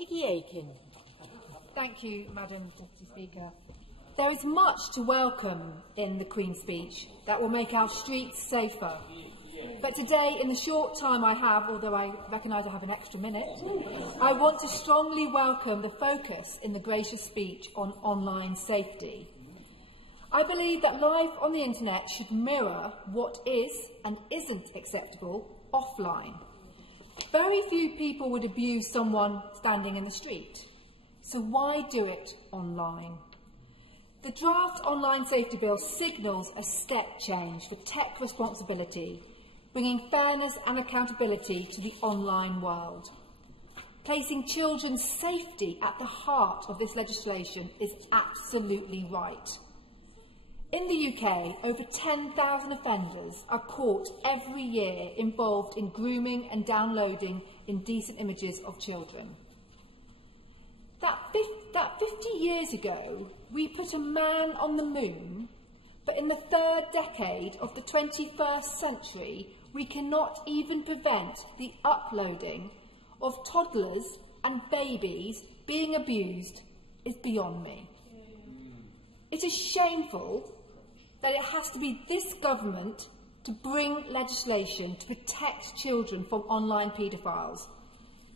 Nickie Aiken. Thank you, Madam Deputy Speaker. There is much to welcome in the Queen's speech that will make our streets safer. But today, in the short time I have, although I recognise I have an extra minute, I want to strongly welcome the focus in the gracious speech on online safety. I believe that life on the internet should mirror what is and isn't acceptable offline. Very few people would abuse someone standing in the street, so why do it online? The draft Online Safety Bill signals a step change for tech responsibility, bringing fairness and accountability to the online world. Placing children's safety at the heart of this legislation is absolutely right. In the UK, over 10,000 offenders are caught every year involved in grooming and downloading indecent images of children. That 50 years ago, we put a man on the moon, but in the third decade of the 21st century, we cannot even prevent the uploading of toddlers and babies being abused is beyond me. It is shameful that it has to be this government to bring legislation to protect children from online paedophiles,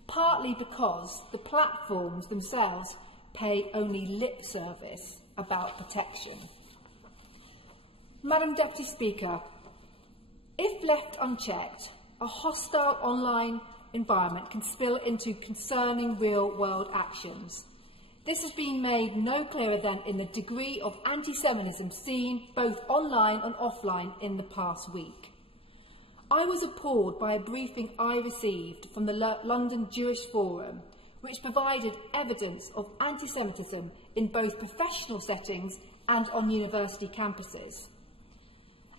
partly because the platforms themselves pay only lip service about protection. Madam Deputy Speaker, if left unchecked, a hostile online environment can spill into concerning real-world actions. This has been made no clearer than in the degree of anti-Semitism seen both online and offline in the past week. I was appalled by a briefing I received from the London Jewish Forum, which provided evidence of anti-Semitism in both professional settings and on university campuses.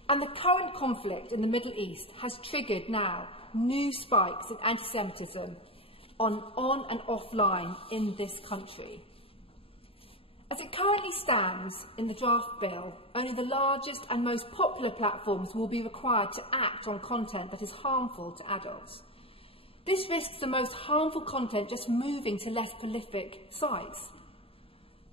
And the current conflict in the Middle East has triggered now new spikes of anti-Semitism on and offline in this country. As it currently stands in the draft bill, only the largest and most popular platforms will be required to act on content that is harmful to adults. This risks the most harmful content just moving to less prolific sites.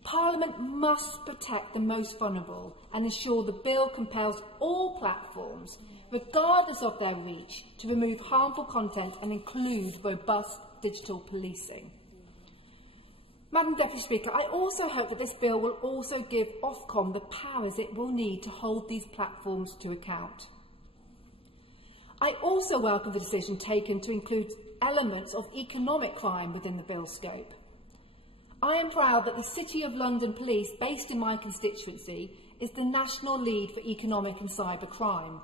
Parliament must protect the most vulnerable and ensure the bill compels all platforms, regardless of their reach, to remove harmful content and include robust digital policing. Madam Deputy Speaker, I also hope that this bill will also give Ofcom the powers it will need to hold these platforms to account. I also welcome the decision taken to include elements of economic crime within the bill's scope. I am proud that the City of London Police, based in my constituency, is the national lead for economic and cyber crime.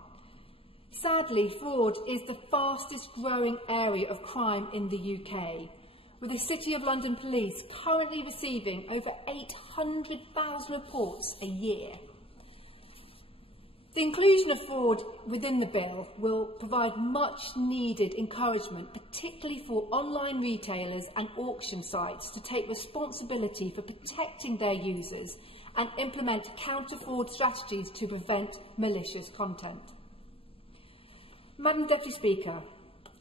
Sadly, fraud is the fastest growing area of crime in the UK, with the City of London Police currently receiving over 800,000 reports a year. The inclusion of fraud within the bill will provide much needed encouragement, particularly for online retailers and auction sites, to take responsibility for protecting their users and implement counter-fraud strategies to prevent malicious content. Madam Deputy Speaker,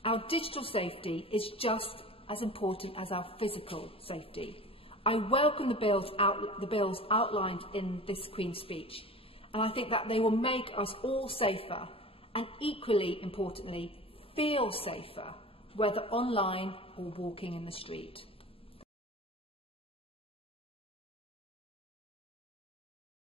our digital safety is just as important as our physical safety. I welcome the bills outlined in this Queen's speech, and I think that they will make us all safer and, equally importantly, feel safer, whether online or walking in the street.